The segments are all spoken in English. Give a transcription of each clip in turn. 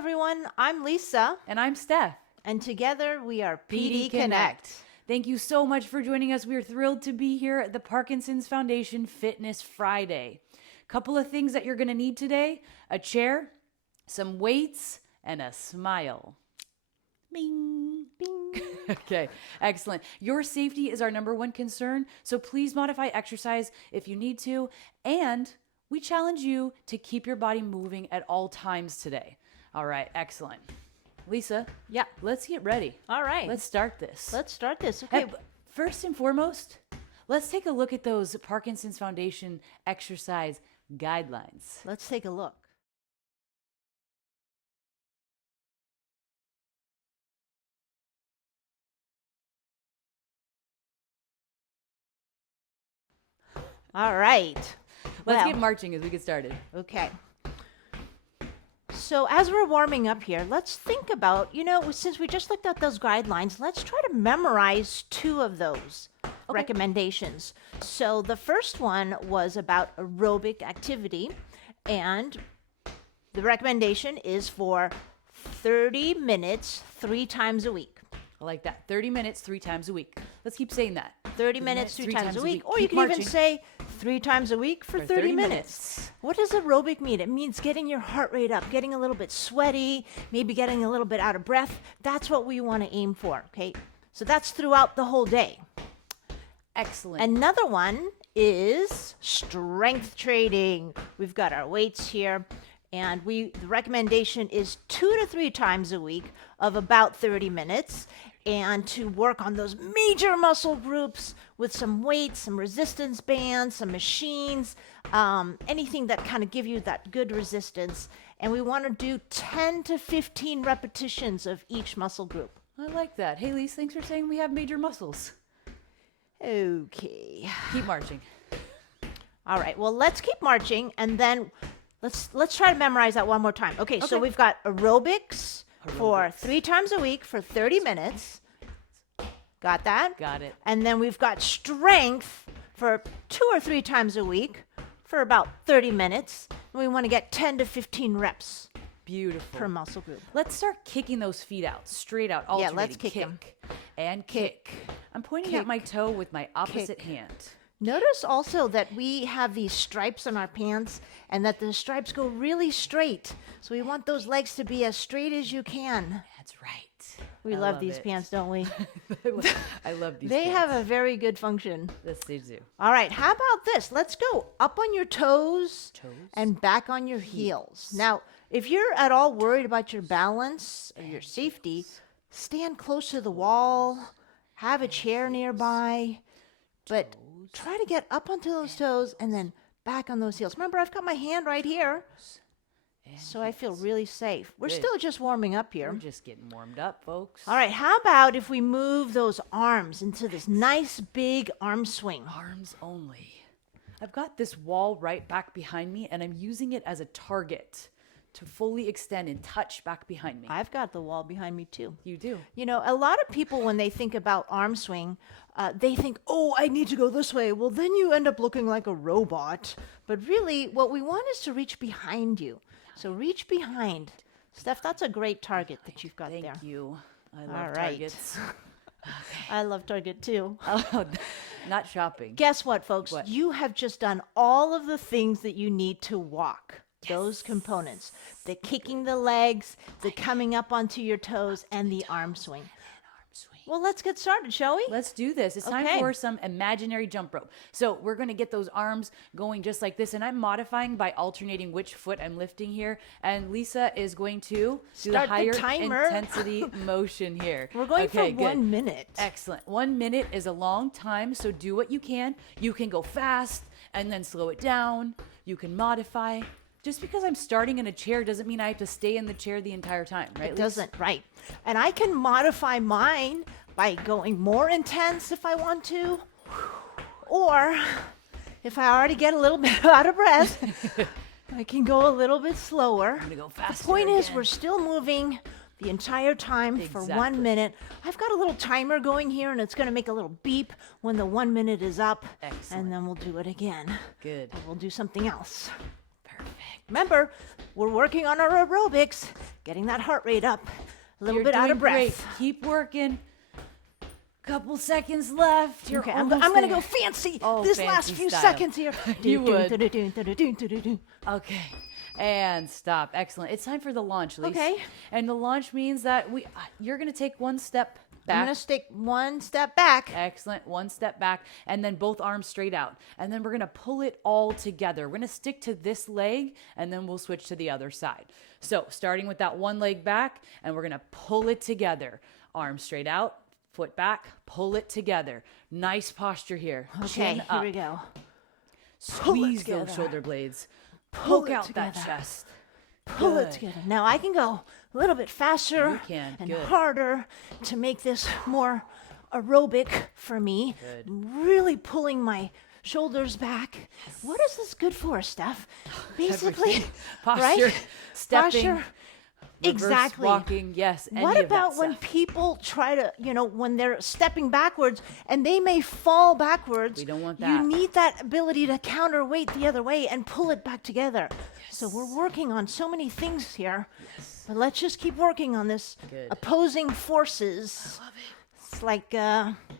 everyone. I'm Lisa. And I'm Steph. And together we are PD Connect. Thank you so much for joining us. We're thrilled to be here at the Parkinson's Foundation Fitness Friday. Couple of things that you're going to need today: a chair, some weights, and a smile. Bing, bing. Okay, excellent. Your safety is our number one concern, so please modify exercise if you need to. And we challenge you to keep your body moving at all times today. All right, excellent. Lisa, Yeah. let's get ready. All right. Let's start this. Okay. First and foremost, let's take a look at those Parkinson's Foundation exercise guidelines. Let's take a look. All right. Let's get marching as we get started. Okay. So as we're warming up here, let's think about, since we just looked at those guidelines, let's try to memorize two of those recommendations. So the first one was about aerobic activity, and the recommendation is for 30 minutes 3 times a week. I like that. 30 minutes, 3 times a week. Let's keep saying that. 30 minutes, 3 times a week. Or Keep you can marching. even say 3 times a week for 30 minutes. What does aerobic mean? It means getting your heart rate up, getting a little bit sweaty, maybe getting a little bit out of breath. That's what we want to aim for, okay? So that's throughout the whole day. Excellent. Another one is strength training. We've got our weights here, and the recommendation is 2 to 3 times a week of about 30 minutes, and to work on those major muscle groups with some weights, some resistance bands, some machines, anything that kind of give you that good resistance. And we want to do 10 to 15 repetitions of each muscle group. I like that. Hey, Lise, thanks for saying we have major muscles. Okay. Keep marching. All right. Well, let's keep marching, and then let's try to memorize that one more time. Okay. So we've got aerobics for 3 times a week for 30 minutes. Got that? Got it. And then we've got strength for 2 or 3 times a week for about 30 minutes. And we want to get 10 to 15 reps Beautiful. per muscle group. Let's start kicking those feet out, straight out, alternating. let's kick 'em. And kick. I'm pointing at my toe with my opposite hand. Notice also that we have these stripes on our pants and that the stripes go really straight. So we want those legs to be as straight as you can. That's right. We I love these it. pants, don't we? I love these They pants. have a very good function. Yes, they do. All right, how about this? Let's go up on your toes, Toes. and back on your heels. Now, if you're at all worried about your balance or your safety, stand close to the wall, have a chair nearby, but try to get up onto those toes and then back on those heels. Remember, I've got my hand right here, so I feel really safe. We're Good. still just warming up here. We're just getting warmed up, folks. All right, how about if we move those arms into this nice big arm swing? Arms only. I've got this wall right back behind me, and I'm using it as a target to fully extend and touch back behind me. I've got the wall behind me too. You do. You know, a lot of people, when they think about arm swing, they think, oh, I need to go this way. Well, then you end up looking like a robot. But really, what we want is to reach behind you. So reach behind. Steph, that's a great target that you've got there. Thank you. I love All right. targets. I love Target too. Oh, not shopping. Guess what, folks? What? You have just done all of the things that you need to walk. Those components. The kicking the legs, the coming up onto your toes, and the arm swing. Well, let's get started, shall we? Let's do this. It's time Okay. for some imaginary jump rope. So we're going to get those arms going just like this. And I'm modifying by alternating which foot I'm lifting here. And Lisa is going to do Start the the higher timer. intensity motion here. We're going for Okay, 1 good. minute. Excellent. 1 minute is a long time, so do what you can. You can go fast and then slow it down. You can modify. Just because I'm starting in a chair doesn't mean I have to stay in the chair the entire time, right? It Lisa? doesn't, right. And I can modify mine by going more intense if I want to. Or if I already get a little bit out of breath, I can go a little bit slower. I'm gonna go faster. The point is, again. we're still moving the entire time for 1 Exactly. minute. I've got a little timer going here, and it's going to make a little beep when the 1 minute is up. Excellent. And then we'll do it again. Good. We'll do something else. Perfect. Remember, we're working on our aerobics, getting that heart rate up. A little You're bit out doing of breath. great. Keep working. Couple seconds left. You're Okay, I'm almost gonna there. go fancy Oh, this fancy last few style. seconds here. You would. Do-do-do-do-do-do-do-do-do. Okay. And stop. Excellent. It's time for the launch, Lisa. Okay. And the launch means that you're going to take one step back. I'm gonna take one step back. Excellent. One step back, and then both arms straight out. And then we're going to pull it all together. We're going to stick to this leg, and then we'll switch to the other side. So starting with that one leg back, and we're going to pull it together. Arms straight out, foot back, pull it together. Nice posture here. Okay, Chin here up. we go. Squeeze together. those shoulder blades. Pull Poke it out that together. chest. Pull it Good. together. Now I can go a little bit faster You can. and Good. harder to make this more aerobic for me. Good. Really pulling my shoulders back. What is this good for, Steph? Basically, Everything. Posture, right? stepping, Posture. reverse Exactly. walking. Yes. Any What of that about when stuff. people try to, when they're stepping backwards and they may fall backwards? We don't want You that. need that ability to counterweight the other way and pull it back together. So we're working on so many things here. But let's just keep working on this Good. opposing forces. Love it. It's like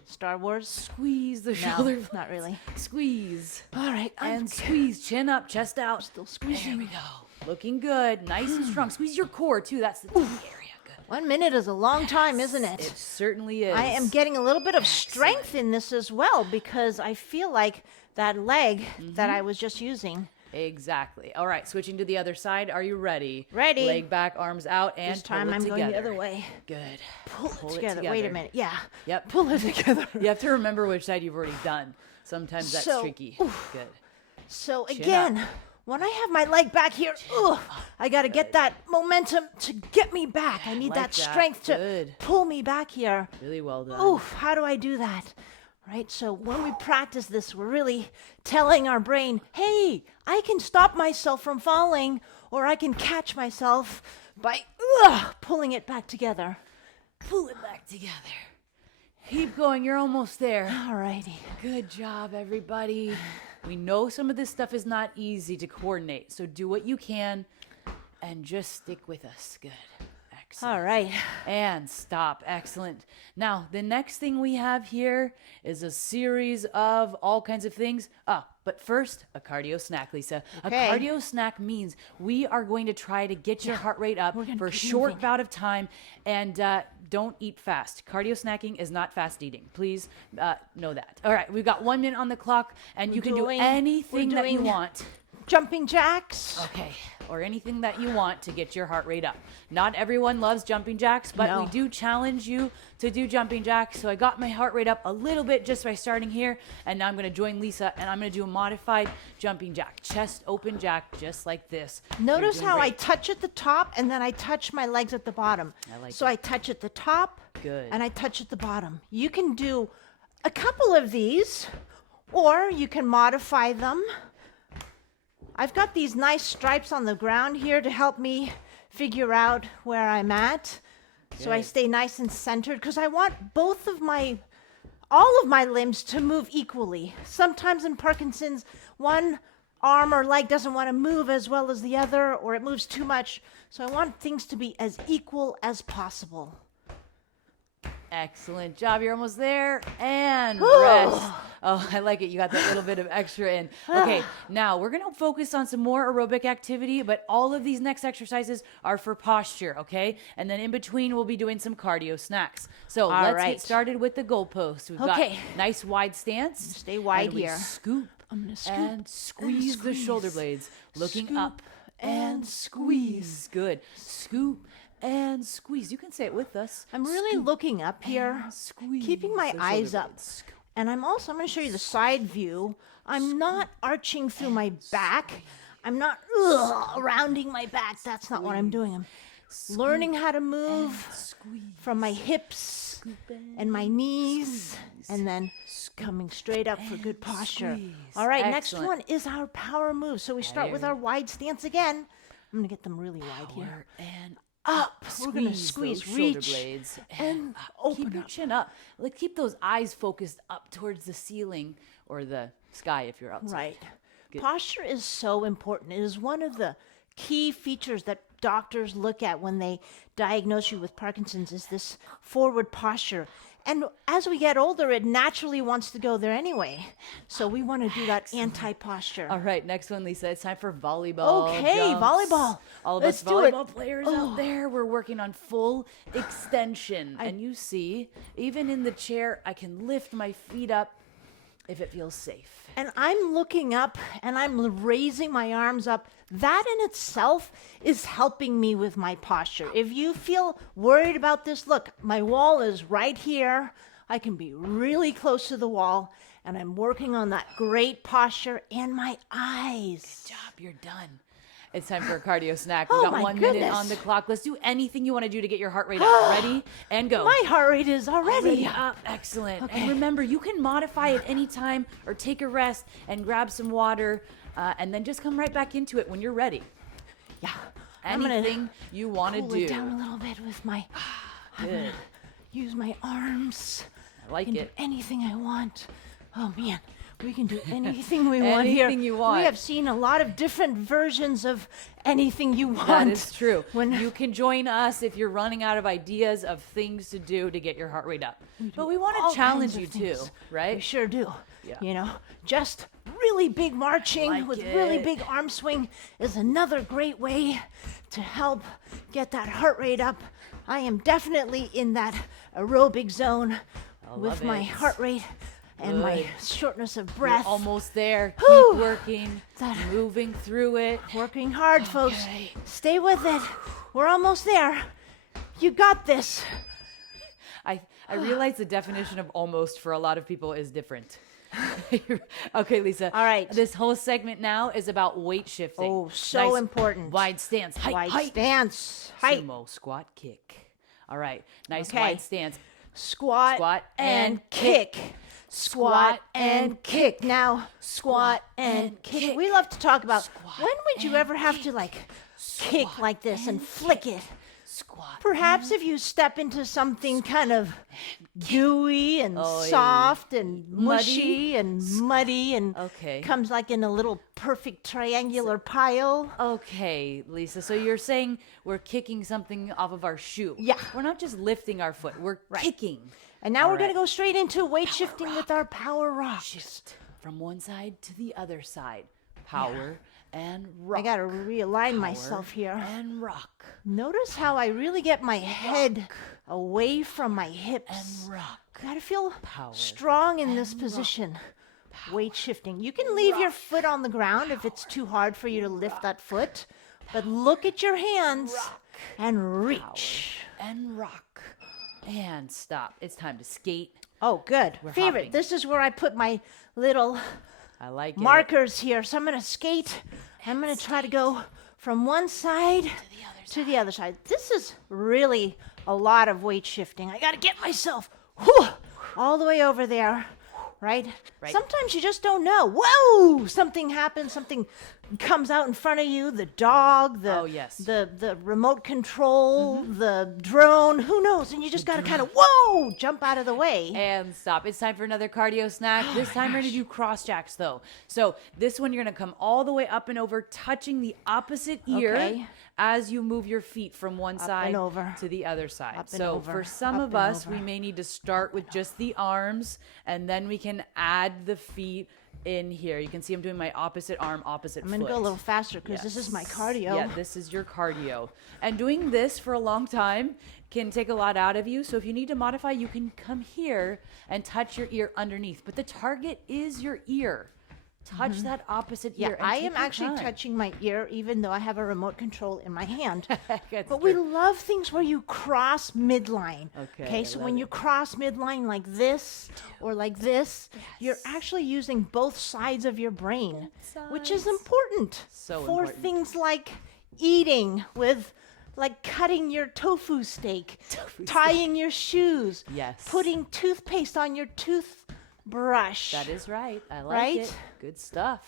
Star Wars. Squeeze the No, shoulder. not really. Squeeze. All right, And squeeze. Chin up, chest out. still There squeezing. we go. Looking good. Nice and strong. Squeeze your core, too. That's the key area. Good. 1 minute is a long time, isn't it? It certainly is. I am getting a little bit of strength in this as well because I feel like that leg that I was just using. Exactly. All right, switching to the other side. Are you ready? Ready. Leg back, arms out, and This time pull it I'm together. going the other way. Good. Pull it together. Wait a minute. Yeah. Yep. Pull it together. You have to remember which side you've already done. Sometimes that's So, tricky. Good. So Chin again, up. when I have my leg back here, I got to get that momentum to get me back. I need like that that. strength to Good. pull me back here. Really well done. Oof, how do I do that? Right? So when we practice this, we're really telling our brain, hey, I can stop myself from falling, or I can catch myself by pulling it back together. Pull it back together. Keep going. You're almost there. All righty. Good job, everybody. We know some of this stuff is not easy to coordinate, so do what you can and just stick with us. Good. Excellent. All right. And stop. Excellent. Now, the next thing we have here is a series of all kinds of things. But first, a cardio snack, Lisa. Okay. A cardio snack means we are going to try to get your heart rate up We're gonna for a keep short moving. bout of time, and don't eat fast. Cardio snacking is not fast eating. Please know that. All right, we've got 1 minute on the clock, and you can do doing- anything we're that you doing- want. Jumping jacks. Okay, or anything that you want to get your heart rate up. Not everyone loves jumping jacks, but No. we do challenge you to do jumping jacks. So I got my heart rate up a little bit just by starting here, and now I'm going to join Lisa, and I'm going to do a modified jumping jack, chest open jack, just like this. You're Notice doing how I great. touch at the top and then I touch my legs at the bottom. I like so it. I touch at the top Good. and I touch at the bottom. You can do a couple of these or you can modify them. I've got these nice stripes on the ground here to help me figure out where I'm at. So I Good. stay nice and centered because I want all of my limbs to move equally. Sometimes in Parkinson's, one arm or leg doesn't want to move as well as the other, or it moves too much. So I want things to be as equal as possible. Excellent job. You're almost there. And Whew. rest. Oh, I like it. You got that little bit of extra in. Okay, now we're going to focus on some more aerobic activity, but all of these next exercises are for posture, okay? And then in between, we'll be doing some cardio snacks. So let's right. get started with the goalposts. We've Okay. got nice wide stance. Stay wide and we here. Scoop. I'm gonna scoop and squeeze the shoulder blades. Looking Scoop up and squeeze. Good. Scoop and squeeze. You can say it with us. I'm really looking up here, And squeeze keeping my the eyes shoulder up. blades. Scoop. And I'm going to show you the side view. I'm not arching through my back. I'm not rounding my back. That's not what I'm doing. I'm learning how to move Squeeze. from my hips and my knees and then coming straight up for good posture. squeeze. All right, Excellent. next one is our power move. So we start with There our wide stance again. I'm going to get them really wide here. Power and Up. We're going to squeeze squeeze, those reach, shoulder blades and up. open Keep your up. chin up. Like keep those eyes focused up towards the ceiling or the sky if you're outside. Right. Good. Posture is so important. It is one of the key features that doctors look at when they diagnose you with Parkinson's is this forward posture. And as we get older, it naturally wants to go there anyway. So we want to do that anti-posture. All right, next one, Lisa. It's time for volleyball. Okay, jumps. volleyball. All of Let's us do it. volleyball players out there, we're working on full extension. And you see, even in the chair, I can lift my feet up if it feels safe. And I'm looking up and I'm raising my arms up. That in itself is helping me with my posture. If you feel worried about this, look, my wall is right here. I can be really close to the wall, and I'm working on that great posture and my eyes. Good job, you're done. It's time for a cardio snack. We Oh, got my 1 minute goodness. on the clock. Let's do anything you want to do to get your heart rate up. Ready? And go. My heart rate is already Up. Excellent. Okay. And remember, you can modify at any time or take a rest and grab some water and then just come right back into it when you're ready. Yeah. I'm gonna Anything you want to cool do. it down a little bit with my. I'm Good. gonna use my arms. I like I can do it. anything I want. Oh man, we can do anything we want here. Anything you want. We have seen a lot of different versions of anything you want. That is true. When You can join us if you're running out of ideas of things to do to get your heart rate up. But we want all to challenge kinds you of too, things. right? We sure do. Yeah. You know, just really big marching Like with really it. big arm swing is another great way to help get that heart rate up. I am definitely in that aerobic zone with love my it. heart rate and my Good. shortness of You're breath. almost there. Whew. Keep working, That- moving through it. Working hard, folks. Okay. Stay with it. We're almost there. You got this. I realize the definition of almost for a lot of people is different. Okay, Lisa. All right. This whole segment now is about weight shifting. Oh, so Nice important. Wide stance. Height, Wide height. stance. Height. Sumo, squat, kick. All right. Nice Okay. wide stance. Squat, Squat and and kick. kick. Squat and kick. Now, squat and kick. We love to talk about when would you ever have to like kick like this and flick it? Squat. Perhaps if you step into something kind of gooey and Oh, yeah. soft and mushy and muddy and Okay. comes like in a little perfect triangular pile. Okay, Lisa. So you're saying we're kicking something off of our shoe. Yeah. We're not just lifting our foot. We're kicking. And now All we're going right. to go straight into weight shifting with our power rocks. Shift from one side to the other side. Power and rock. I got to realign Power myself here. And rock. Notice how I really get my head away from my hips. And rock. Gotta feel Power strong in this position. Weight shifting. You can leave your foot on the ground if it's too hard for you to lift that foot. But look at your hands and reach. And rock. And stop. It's time to skate. Oh, good. Favorite. hopping. This is where I put my little I like it. markers here. So I'm going to skate. I'm going to try to go from one side to the other side. This is really a lot of weight shifting. I got to get myself all the way over there, right? Right. Sometimes you just don't know. Whoa! Something happens. Something comes out in front of you. The dog, Oh, yes. the remote control, the drone. Who knows? And you just got to kind of jump out of the way. And stop. It's time for another cardio snack. This time we're going to do cross jacks though. So this one you're going to come all the way up and over, touching the opposite ear Okay. as you move your feet from one side and over. to the other side. Up and So over. for some Up of and us, over. we may need to start with just the arms and then we can add the feet in here. You can see I'm doing my opposite arm, opposite I'm foot. going to go a little faster because this is my Yes. cardio. Yeah, this is your cardio. And doing this for a long time can take a lot out of you. So if you need to modify, you can come here and touch your ear underneath. But the target is your ear. Touch that opposite Yeah, ear. and I take am your actually time. touching my ear, even though I have a remote control in my hand. That's But we true. love things where you cross midline. Okay, I so love when you it. cross midline like this or like this, you're actually using both sides of your brain, which is sides. important So for important. things like eating with. Like cutting your tofu steak, tying your shoes, Yes. putting toothpaste on your toothbrush. That is right. I like Right? it. Good stuff.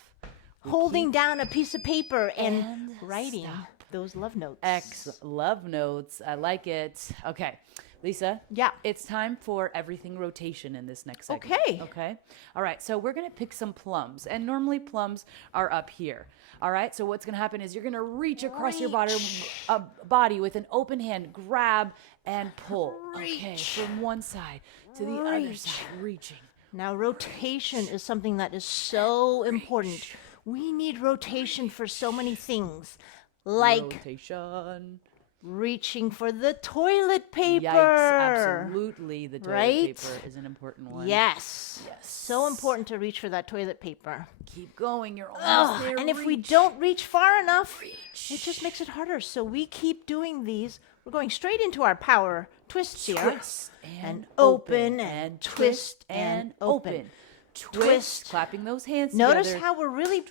Holding down a piece of paper and, And writing stop. those love notes. Love notes. I like it. Okay. Lisa? Yeah. It's time for everything rotation in this next segment. Okay. Okay. All right. So we're going to pick some plums. And normally plums are up here. All right. So what's going to happen is you're going to reach across your body with an open hand, grab and pull. Okay. From one side to the other side, reaching. Now, rotation is something that is so important. We need rotation for so many things, like Rotation. reaching for the toilet paper. Yikes, absolutely. The toilet Right? paper is an important one. Yes. So important to reach for that toilet paper. Keep going. You're almost there. And if we don't reach far enough, it just makes it harder. So we keep doing these. We're going straight into our power twists here. Twist and open and twist and open. Twist. Clapping those hands Notice together. how we're really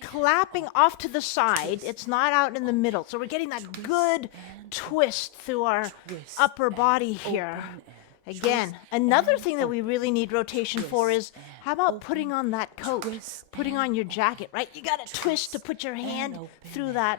clapping off to the side. It's not out in the middle. So we're getting that good twist through our upper body here. Again, another thing that we really need rotation for is, how about putting on that coat, putting on your jacket, right? You got to twist to put your hand through that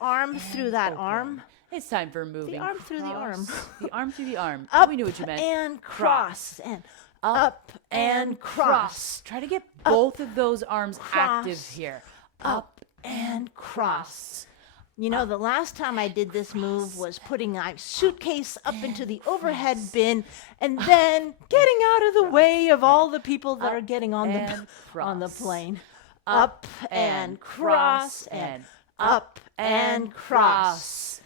arm, through that arm. It's time for moving. The arm through the arm. The arm through the arm. Up We knew what you meant. and cross and up and cross. Try to get both of those arms cross, active here. Up and cross. You know, the last time I did this move was putting my suitcase up into the overhead bin and then getting out of the way of all the people that are getting on the plane. Up and cross and up and cross.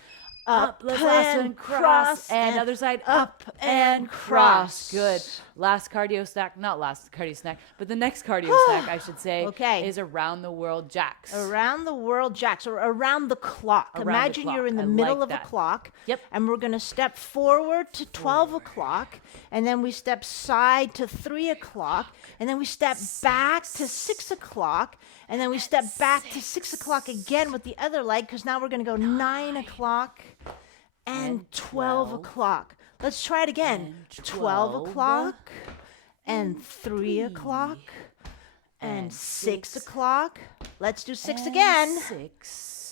Up Let's last one. and Cross and other side. up and cross. Good. Last cardio snack. Not last cardio snack, but the next cardio snack, I should say, Okay. is around the world jacks. Around the world jacks, or around the clock. Around the Imagine clock. you're in the I middle like of that. a clock. Yep. And we're going to step forward to 12 o'clock, and then we step side to 3 o'clock, and then we step back to 6 o'clock, and then we step back to 6 o'clock again with the other leg, because now we're going to go 9 o'clock and 12 o'clock. Let's try it again. 12 o'clock and 3 o'clock and 6 o'clock. Let's do 6 again. 6.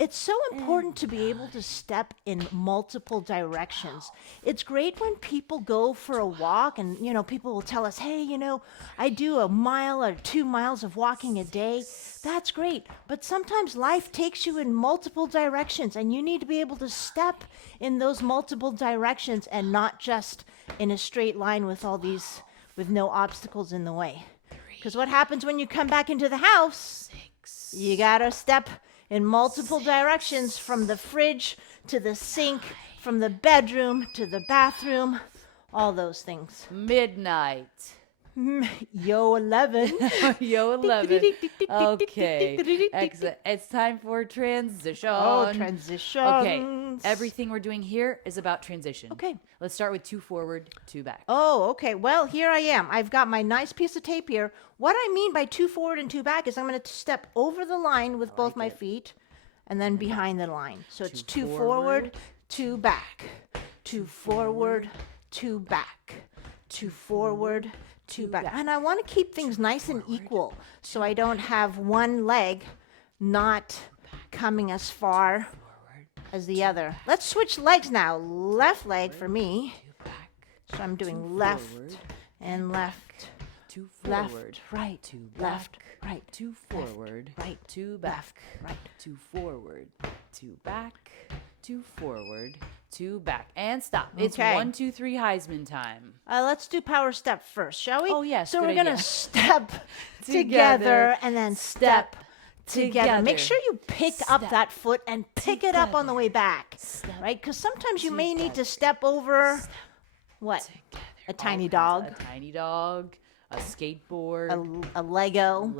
It's so important to be able to step in multiple directions. It's great when people go for a walk and, you know, people will tell us, hey, you know, I do a mile or 2 miles of walking a day. That's great. But sometimes life takes you in multiple directions and you need to be able to step in those multiple directions and not just in a straight line with with no obstacles in the way. Because what happens when you come back into the house? You gotta step in multiple directions, from the fridge to the sink, from the bedroom to the bathroom, all those things. Midnight. Yo, 11. Yo, 11. Okay. Excellent. It's time for transition. Oh, transition. Okay. Everything we're doing here is about transition. Okay. Let's start with 2 forward, 2 back. Oh, okay. Well, here I am. I've got my nice piece of tape here. What I mean by 2 forward and 2 back is I'm going to step over the line with both my feet and then behind the line. So it's 2 forward, 2 back. 2 forward, 2 back. 2 forward, 2 back. And I want to keep things nice and equal so I don't have one leg not coming as far as the other. Let's switch legs now. Left leg for me. So I'm doing left and left. 2 forward, Left, right, 2 left, back, right, 2 forward, right, 2 back, left, right. 2 forward, 2 back, 2 forward, 2 back, and stop. It's Okay. 1, 2, 3 Heisman time. Let's do power step first, shall we? Oh, yes, So good we're going idea. to step Together, together and then step together. Make together. sure you pick up Step that foot and pick it up on the way back, right? Because sometimes you may need to step over what? A tiny dog, A tiny dog, a skateboard, a Lego,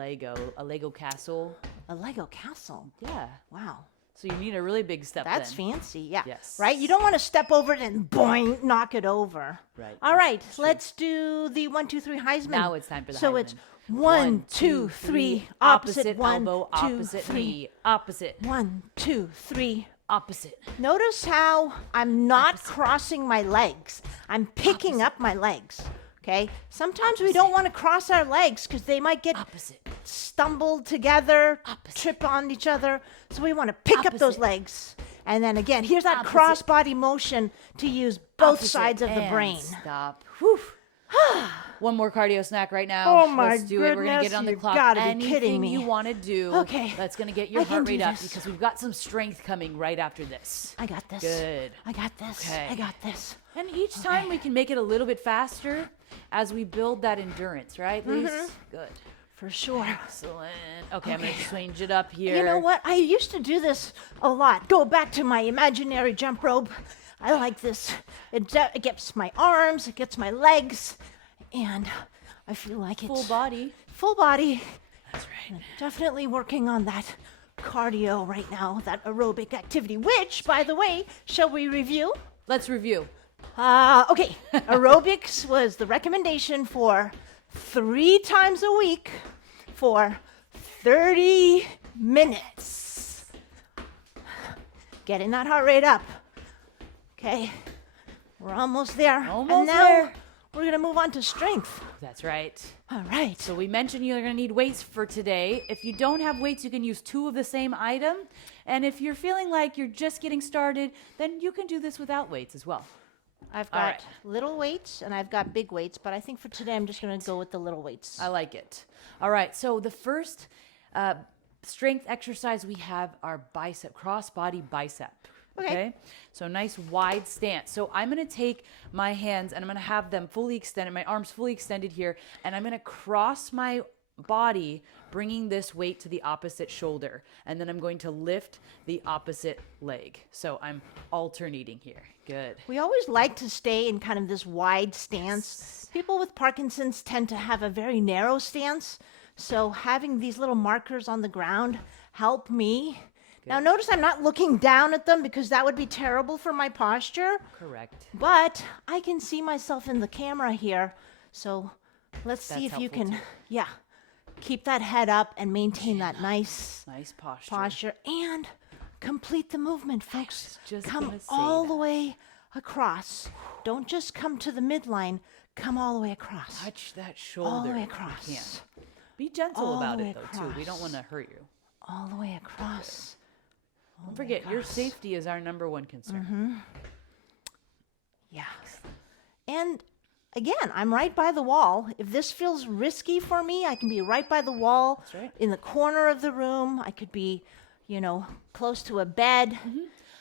a Lego castle. a Lego castle. Yeah. Wow. So you need a really big step. That's then. fancy, yeah. Yes. Right? You don't want to step over it and boing, knock it over. Right. All right, let's do the 1, 2, 3 Heisman. Now it's time for the So Heisman. it's 1, 2, 3, opposite, 1, elbow, 2, opposite 3. knee, opposite, 1, 2, 3. opposite. Notice how I'm not crossing my legs. I'm picking up my legs. Okay? Sometimes we don't want to cross our legs because they might get Opposite. stumbled together, trip on each other. So we want to pick up those Opposite. legs And then again, here's that Opposite. cross body motion to use both Opposite sides of the and brain. Stop. Whew. One more cardio snack right now. Oh my Let's do it. We're gonna get it on the goodness, clock. you gotta be Anything kidding me. you want to do. Okay, That's gonna get your I can heart do rate up this. because we've got some strength coming right after this. I got this. Good. I got this. Okay. I got this. And each time we can make it a little bit faster as we build that endurance, right, Lise? Good. For sure. Excellent. Okay, I'm gonna change it up here. You know what? I used to do this a lot. Go back to my imaginary jump rope. I like this. It gets my arms, it gets my legs, and I feel like it's Full body. Full body. That's right. Definitely working on that cardio right now, that aerobic activity, which, by the way, shall we review? Let's review. Okay. Aerobics was the recommendation for 3 times a week for 30 minutes. Getting that heart rate up. Okay. We're almost there. and Almost now there. we're going to move on to strength. That's right. All right. So we mentioned you're going to need weights for today. If you don't have weights, you can use 2 of the same item. And if you're feeling like you're just getting started, then you can do this without weights as well. I've All got right. little weights and I've got big weights, but I think for today I'm just going to go with the little weights. I like it. All right. So the first strength exercise we have our bicep, cross body bicep. Okay. So nice wide stance. So I'm going to take my hands and I'm going to have them fully extended, my arms fully extended here, and I'm going to cross my body, bringing this weight to the opposite shoulder. And then I'm going to lift the opposite leg. So I'm alternating here. Good. We always like to stay in kind of this wide stance. People with Parkinson's tend to have a very narrow stance. So having these little markers on the ground help me. Now notice I'm not looking down at them because that would be terrible for my posture. Correct. But I can see myself in the camera here. So let's see That's if you helpful can, keep that head up and maintain that nice Nice posture. posture and complete the movement, folks. Just Come gonna say all that. the way across. Don't just come to the midline. Come all the way across. Touch that shoulder. All the way if you across. can. Be gentle All about the way it, though, too. We don't across. want to hurt you. All the way across. Don't forget, your safety is our number one concern. Mm-hmm. Yeah. And again, I'm right by the wall. If this feels risky for me, I can be right by the wall. That's right. In the corner of the room. I could be, close to a bed.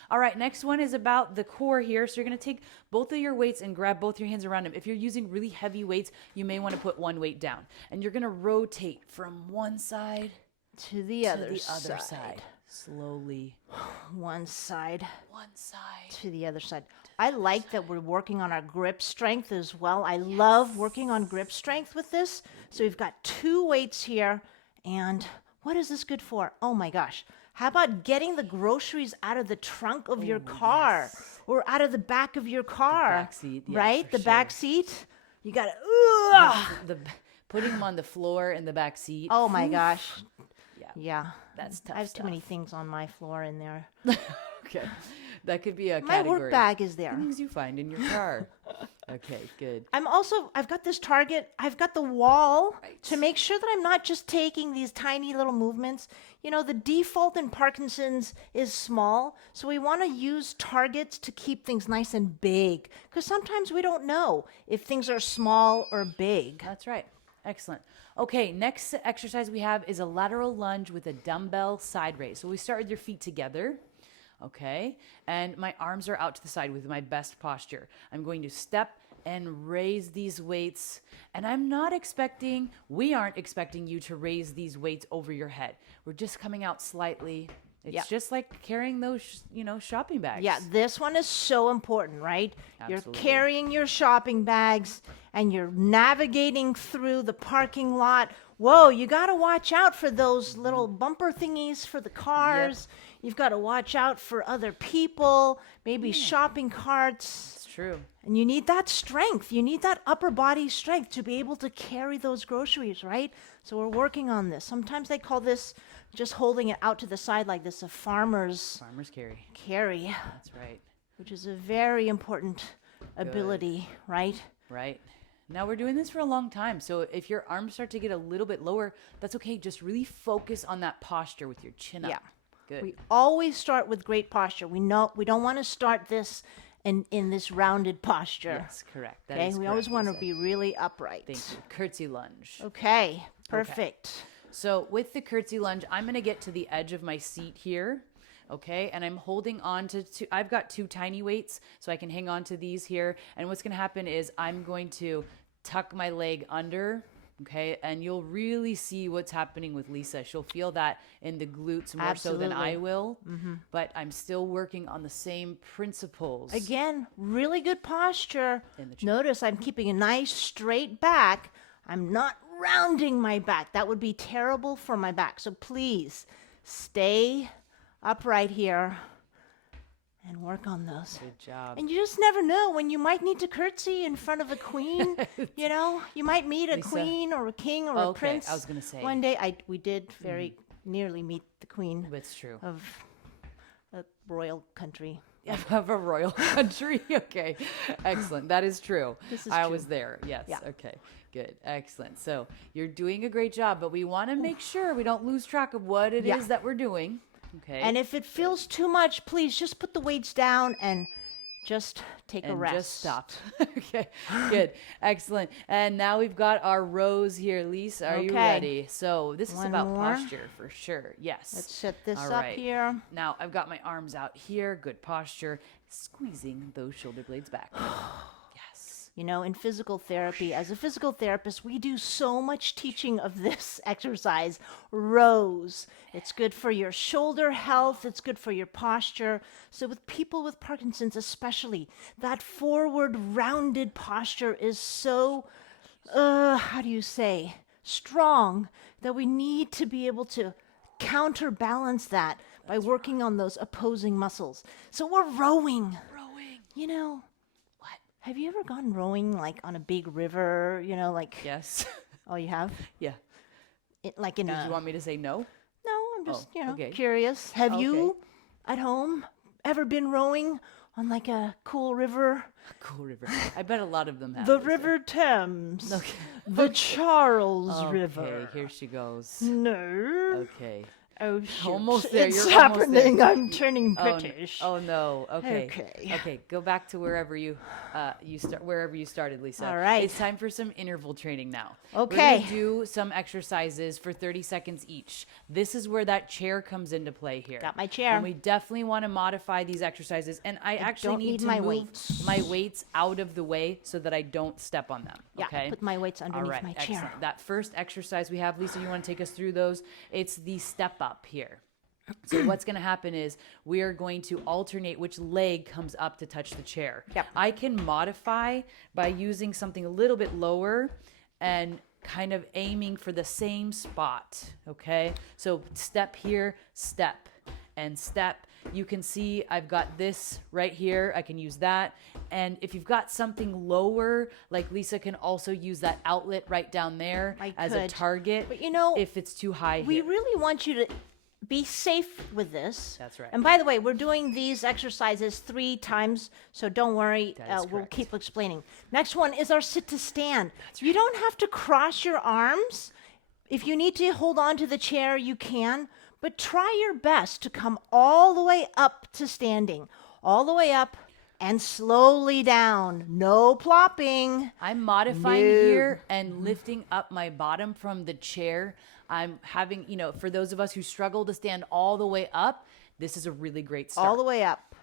All right, next one is about the core here. So you're going to take both of your weights and grab both your hands around them. If you're using really heavy weights, you may want to put one weight down. And you're going to rotate from one side To the to other the other side. Slowly. One side One side. to the other side. I like that we're working on our grip strength as well. I love working on grip strength with this. So we've got 2 weights here. And what is this good for? Oh my gosh. How about getting the groceries out of the trunk of your car or out of the back of your car? back seat, yeah, right? for The sure. back seat. You got to, Putting them on the floor in the back seat. oh my gosh. Yeah, Yeah. that's tough I have too many stuff. things on my floor in there. Okay. That could be a My category. work bag is there. Things you find in your car. Okay, good. I've got this target, I've got the wall Right. to make sure that I'm not just taking these tiny little movements. The default in Parkinson's is small, so we want to use targets to keep things nice and big, because sometimes we don't know if things are small or big. That's right. Excellent. Okay, next exercise we have is a lateral lunge with a dumbbell side raise. So we start with your feet together. Okay, and my arms are out to the side with my best posture. I'm going to step and raise these weights, and we aren't expecting you to raise these weights over your head. We're just coming out slightly. It's Yeah. just like carrying those, shopping bags. Yeah, this one is so important, right? You're Absolutely. carrying your shopping bags and you're navigating through the parking lot. Whoa, you got to watch out for those little bumper thingies for the cars. You've got to watch out for other people, maybe shopping carts. It's true. And you need that strength. You need that upper body strength to be able to carry those groceries, right? So we're working on this. Sometimes they call this just holding it out to the side like this, a farmer's Farmers carry. carry, That's right. which is a very important ability, right? Right. Now we're doing this for a long time. So if your arms start to get a little bit lower, that's okay. Just really focus on that posture with your chin up. Yeah. Good. We always start with great posture. We don't want to start this in this rounded posture. Yes, correct. That Okay, is we always correct, want to Lisa. be really upright. Thank you. Curtsy lunge. Okay, perfect. So with the curtsy lunge, I'm going to get to the edge of my seat here. Okay, and I'm holding on to I've got 2 tiny weights, so I can hang on to these here. And what's going to happen is I'm going to tuck my leg under. Okay, and you'll really see what's happening with Lisa. She'll feel that in the glutes more so than I Absolutely. will. But I'm still working on the same principles. Again, really good posture. In the chair. Notice I'm keeping a nice straight back. I'm not rounding my back. That would be terrible for my back. So please stay upright here and work on those. Good job. And you just never know when you might need to curtsy in front of a queen. You know, you might meet a Lisa. queen or a king or a Okay, prince. I was gonna say. One day we did very nearly meet the queen It's true. of a royal country. Of a royal country. Okay. Excellent. That is true. This is I true. was there. Yes. Yeah. Okay. Good. Excellent. So you're doing a great job, but we want to make sure we don't lose track of what it is Yeah. that we're doing. Okay. And if it feels too much, please just put the weights down and just take a and rest. just stop. Okay. Good. Excellent. And now we've got our rows here. Lisa, are you Okay. ready? So this is One about more. posture for sure. Yes. Let's set this All up right. here. Now I've got my arms out here. Good posture. Squeezing those shoulder blades back. Yes. You know, in physical therapy, as a physical therapist, we do so much teaching of this exercise, rows. It's good for your shoulder health. It's good for your posture. So with people with Parkinson's especially, that forward rounded posture is so, how do you say, strong that we need to be able to counterbalance that by working on those opposing muscles. So we're rowing. Rowing. You know, What? have you ever gone rowing like on a big river? You know, like Yes. oh, you have? Yeah. Like in Did a you want me to say no? no, I'm just Oh, okay. curious. Have Okay. you at home ever been rowing on like a cool river? Cool river. I bet a lot of them have. The Lisa. River Thames, Okay. the Charles Okay, River. here she goes. No. Okay. Oh, shoot. Almost there, It's you're almost there. happening. I'm turning Oh, British. Oh no. Okay. Okay. Okay. Go back to wherever you wherever you started, Lisa. All right. It's time for some interval training now. Okay. We're gonna do some exercises for 30 seconds each. This is where that chair comes into play here. Got my chair. And we definitely want to modify these exercises. And I actually don't need need to my move weights. my weights out of the way so that I don't step on them. Yeah, Okay. put my weights All underneath right, my chair. excellent. That first exercise we have, Lisa, you want to take us through those? It's the step up here. So what's going to happen is we are going to alternate which leg comes up to touch the chair. Yep. I can modify by using something a little bit lower and kind of aiming for the same spot, okay? So step here, step, and step. You can see I've got this right here. I can use that. And if you've got something lower, like Lisa can also use that outlet right down there I as a could. target. But you know, if it's too high we here. really want you to be safe with this. That's right. And by the way, we're doing these exercises 3 times, so don't worry. That is We'll correct. keep explaining. Next one is our sit to stand. You don't have to cross your arms. If you need to hold on to the chair, you can. But try your best to come all the way up to standing. All the way up and slowly down. No plopping. I'm modifying No. here and lifting up my bottom from the chair. I'm having, for those of us who struggle to stand all the way up, this is a really great start. All the way up.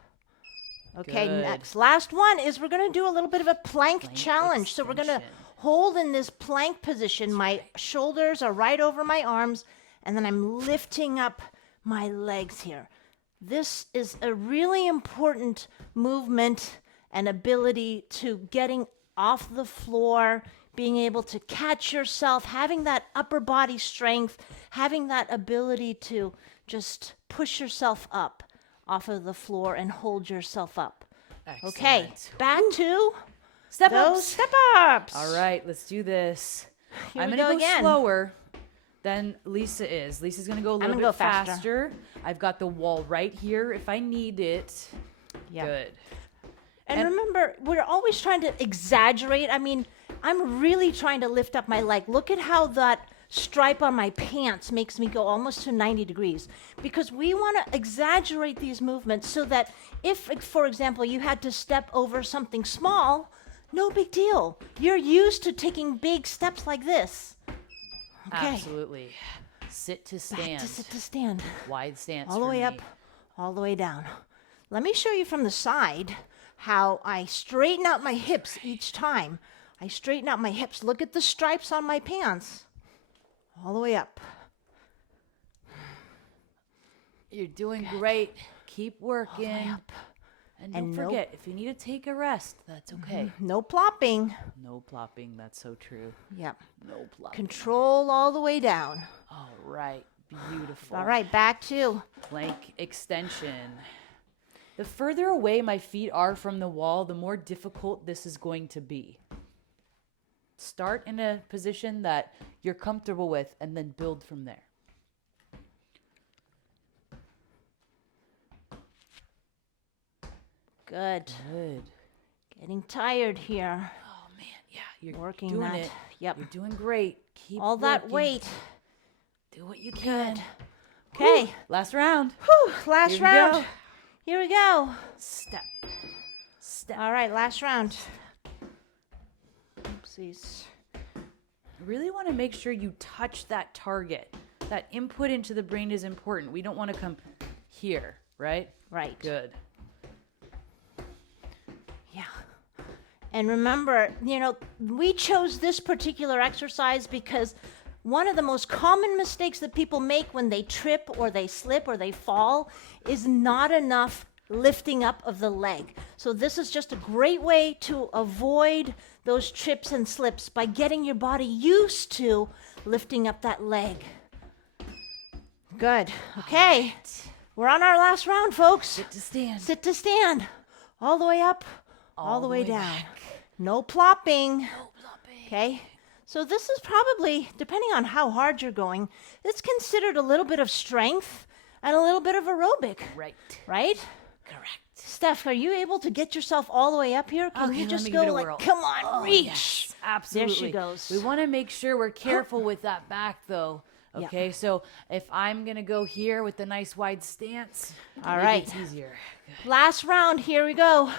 Okay, Good. next. Last one is we're going to do a little bit of a plank challenge. So we're going to extension. hold in this plank position. My shoulders are right over my arms, and then I'm lifting up my legs here. This is a really important movement and ability to getting off the floor, being able to catch yourself, having that upper body strength, having that ability to just push yourself up off of the floor and hold yourself up. Okay, Excellent. back to Step those ups. step ups. All right, let's do this. Here I'm we going to go go again. slower than Lisa is. Lisa's going to go a little gonna bit go faster. faster. I've got the wall right here if I need it. Yeah. Good. And And- remember, we're always trying to exaggerate. I mean, I'm really trying to lift up my leg. Look at how that stripe on my pants makes me go almost to 90 degrees, because we want to exaggerate these movements so that if, for example, you had to step over something small, no big deal. You're used to taking big steps like this. Okay. Absolutely. Sit to stand. Back to sit to stand. Wide stance. All the for way me. up, all the way down. Let me show you from the side how I straighten out my hips each time. I straighten out my hips. Look at the stripes on my pants. All the way up. You're doing great. Keep working. All the way up. And don't And forget, if you need to take a rest, that's okay. No plopping. No plopping. That's so true. Yep. No plopping. Control all the way down. All right. Beautiful. All right, back to. Plank extension. The further away my feet are from the wall, the more difficult this is going to be. Start in a position that you're comfortable with and then build from there. Good. Good. Getting tired here. Oh man, yeah, you're Working doing that. it. Yep. You're doing great. Keep All that working. weight. Do what you can. Good. Okay. Last round. Whew, last Here we round. go. Here we go. Step. Step. All right, last round. Oopsies. Really want to make sure you touch that target. That input into the brain is important. We don't want to come here, right? Right. Good. Yeah. And remember, we chose this particular exercise because one of the most common mistakes that people make when they trip or they slip or they fall is not enough lifting up of the leg. So this is just a great way to avoid those trips and slips by getting your body used to lifting up that leg. Good. Okay. We're on our last round, folks. Sit to stand. Sit to stand. All the way up, all the way down. back. No plopping. No plopping. Okay. So this is probably, depending on how hard you're going, it's considered a little bit of strength and a little bit of aerobic, Right. right? Correct. Steph, are you able to get yourself all the way up here? Can Okay, you let just me give it go a like, whirl. come on, Oh, reach. yes, absolutely. There she goes. We want to make sure we're careful with that back, though. Yeah. Okay, so if I'm going to go here with the nice wide stance, All maybe right. it's easier. Good. Last round, here we go.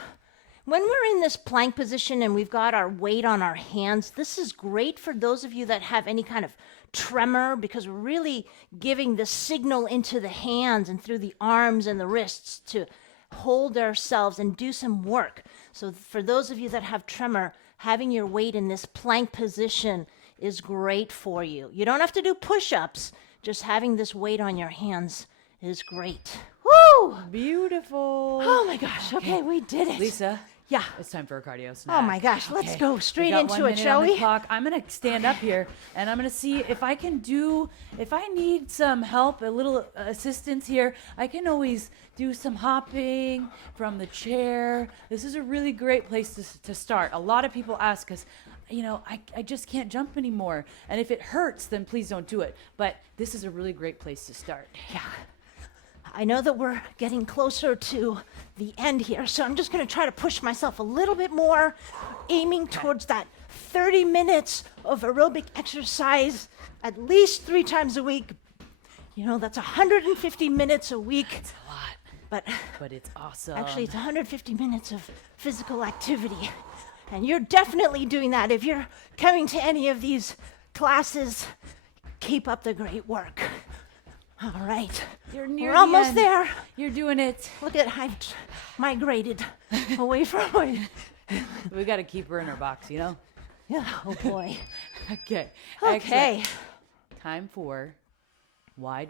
When we're in this plank position and we've got our weight on our hands, this is great for those of you that have any kind of tremor, because we're really giving the signal into the hands and through the arms and the wrists to hold ourselves and do some work. So for those of you that have tremor, having your weight in this plank position is great for you. You don't have to do push-ups. Just having this weight on your hands is great. Woo! Beautiful. Oh my gosh. Okay, we did it. Lisa, Yeah. it's time for a cardio snack. Oh my gosh, let's Okay, go we straight got into 1 it, minute shall on the we? clock. I'm going to stand up here and I'm going to see if I can if I need some help, a little assistance here, I can always do some hopping from the chair. This is a really great place to start. A lot of people ask us, I just can't jump anymore. And if it hurts, then please don't do it. But this is a really great place to start. Yeah. I know that we're getting closer to the end here, so I'm just going to try to push myself a little bit more, aiming towards that 30 minutes of aerobic exercise at least 3 times a week. That's 150 minutes a week. It's a lot, But it's awesome. actually, it's 150 minutes of physical activity. And you're definitely doing that. If you're coming to any of these classes, keep up the great work. All right. You're near We're the almost end. there. You're doing it. Look at, I've migrated away from it. We got to keep her in her box, Yeah, oh boy. Okay. Okay. Excellent. Time for wide,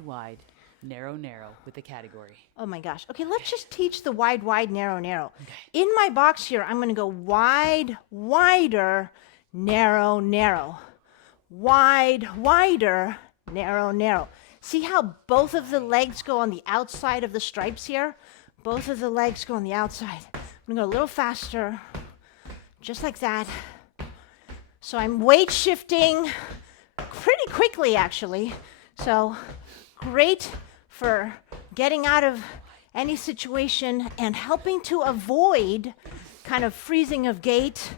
narrow with the category. Oh my gosh. Okay, let's just teach the wide, narrow. In my box here, I'm going to go wide, wider, narrow. Wide, wider, narrow. See how both of the legs go on the outside of the stripes here? Both of the legs go on the outside. I'm going to go a little faster, just like that. So I'm weight shifting pretty quickly, actually. So great for getting out of any situation and helping to avoid kind of freezing of gait,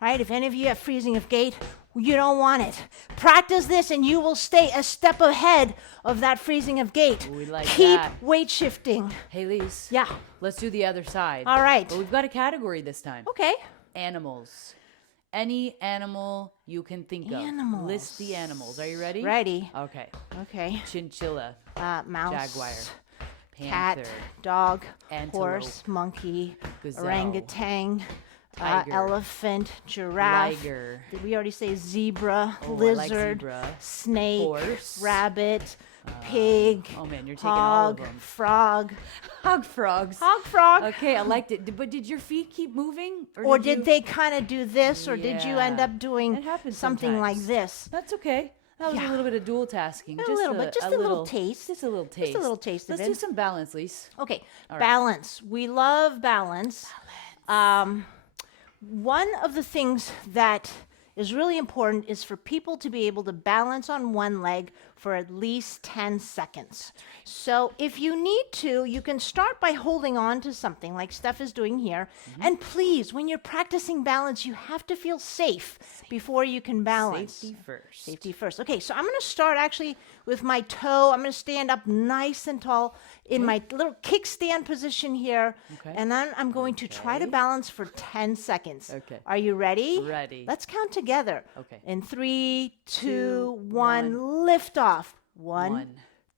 right? If any of you have freezing of gait, You don't want it. Practice this and you will stay a step ahead of that freezing of gait. We like Keep that. weight shifting. Hey, Lise. Yeah. Let's do the other side. All right. But we've got a category this time. Okay. Animals. Any animal you can think of. Animals. List the animals. Are you ready? Ready. Okay. Okay. Chinchilla. Mouse. Jaguar. Cat. Panther. Dog. Antelope. Horse. Monkey. Gazelle. Orangutan. Tiger. Elephant. Giraffe. Liger. Did we already say zebra? Oh, I Lizard. like zebra. Snake. Horse. Rabbit. Pig. Oh man, you're taking all of Hog. them. Frog. Hog frogs. Hog frog. Okay, I liked it. But did your feet keep moving? Or you- did they kind of do this, or did you end Yeah. up doing It happens something like sometimes. this? That's okay. That was Yeah. a little bit of dual tasking. A little bit, just a little taste. Just a little taste. Just a little taste of Let's do it. some balance, Lise. Okay, right. balance. We love balance. One of the things that is really important is for people to be able to balance on one leg for at least 10 seconds. So if you need to, you can start by holding on to something like Steph is doing here. And please, when you're practicing balance, you have to feel safe before you can balance. Safety first. Safety first. Okay, so I'm going to start actually with my toe. I'm going to stand up nice and tall in my little kickstand position here. Okay. And then I'm going to try to Okay. balance for 10 seconds. Okay. Are you ready? Ready. Let's count together. Okay. In 3, 2, 2, 1, lift off. 1, 1,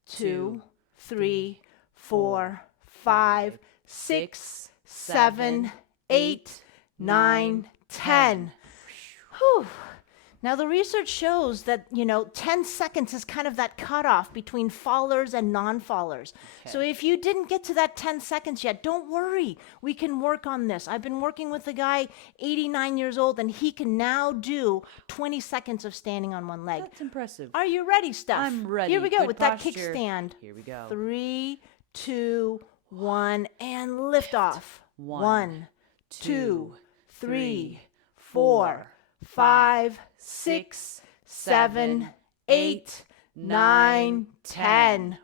2, 3, 4, 5, 6, 7, 8, 9, 10. Whew. Now, the research shows that, 10 seconds is kind of that cutoff between fallers and non-fallers. So if you didn't get to that 10 seconds yet, don't worry. We can work on this. I've been working with a guy, 89 years old, and he can now do 20 seconds of standing on one leg. That's impressive. Are you ready, Steph? I'm ready. Here we go Good with posture. that kickstand. Here we go. 3, 2, 1, and lift off. 1, 2, 3, 4, 5, 6, 7, 8, 9, 10.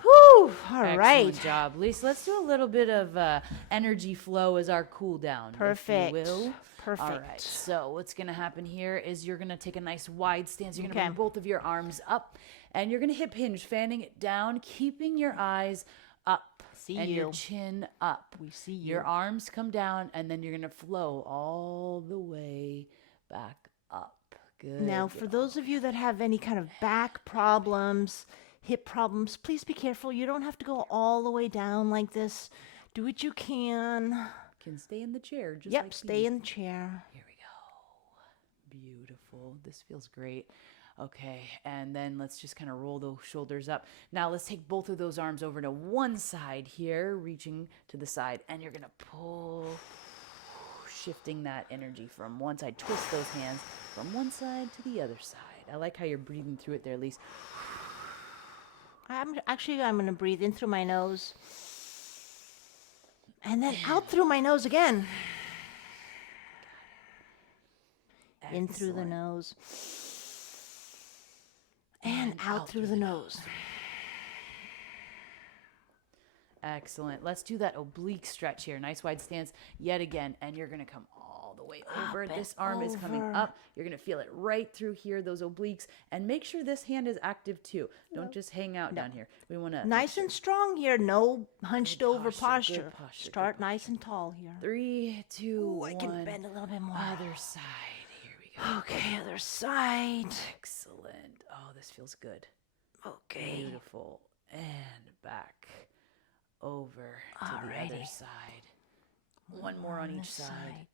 Whew. All right. Excellent job, Lisa. Let's do a little bit of energy flow as our cool down. Perfect. If you will. Perfect. All right. So what's going to happen here is you're going to take a nice wide stance. You're going to Okay. bring both of your arms up, and you're going to hip hinge, fanning it down, keeping your eyes up and your you. chin up. We see Your you. arms come down, and then you're going to flow all the way back up. Good. Now, for those of you that have any kind of back problems, hip problems, please be careful. You don't have to go all the way down like this. Do what you can. Can stay in the chair. Just Yep, like stay in the chair. Here we go. Beautiful. This feels great. Okay, and then let's just kind of roll those shoulders up. Now let's take both of those arms over to one side here, reaching to the side, and you're gonna pull, shifting that energy from one side. Twist those hands from one side to the other side. I like how you're breathing through it there, Lise. I'm going to breathe in through my nose and then out through my nose again. In through the Excellent. nose and out through the nose. Excellent. Let's do that oblique stretch here. Nice wide stance yet again. And you're going to come all the way over. and This arm is coming over. up. You're going to feel it right through here, those obliques. And make sure this hand is active too. Don't just hang out down here. We want to Nice and strong here. No hunched over posture, good posture. posture, good Start nice and tall here. 3, 2, Ooh, 1. I can bend a little bit more. Other side. Here we go. Okay, other side. Excellent. Oh, this feels good. Okay. Beautiful. And back over to the other Alrighty. side. One more on each this side.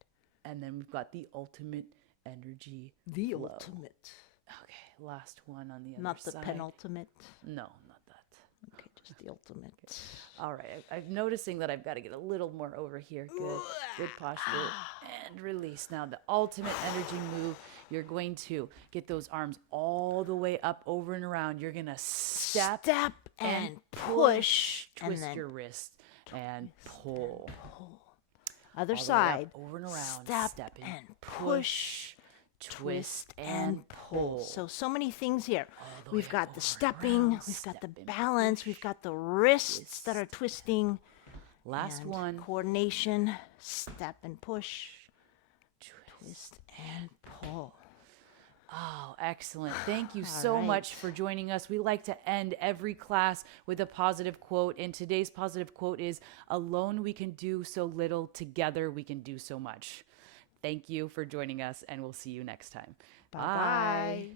And then we've got the ultimate energy The flow. ultimate. Okay, last one on the other Not the side. penultimate. No, not that. Okay, just the ultimate. All right, I'm noticing that I've got to get a little more over here. Good, good posture. And release. Now the ultimate energy move, you're going to get those arms all the way up, over and around. You're going to step and push. And twist then your wrist and pull. other all the way up, side. over and around. Step in, and push. twist and pull. So many things here. the We've way got the over and stepping, around, we've got the step and balance, we've got the wrists that are twisting. Last and one. Coordination, step and push, twist and pull. Excellent. Thank you so right. much for joining us. We like to end every class with a positive quote, and today's positive quote is, "Alone we can do so little, together we can do so much." Thank you for joining us, and we'll see you next time. Bye bye.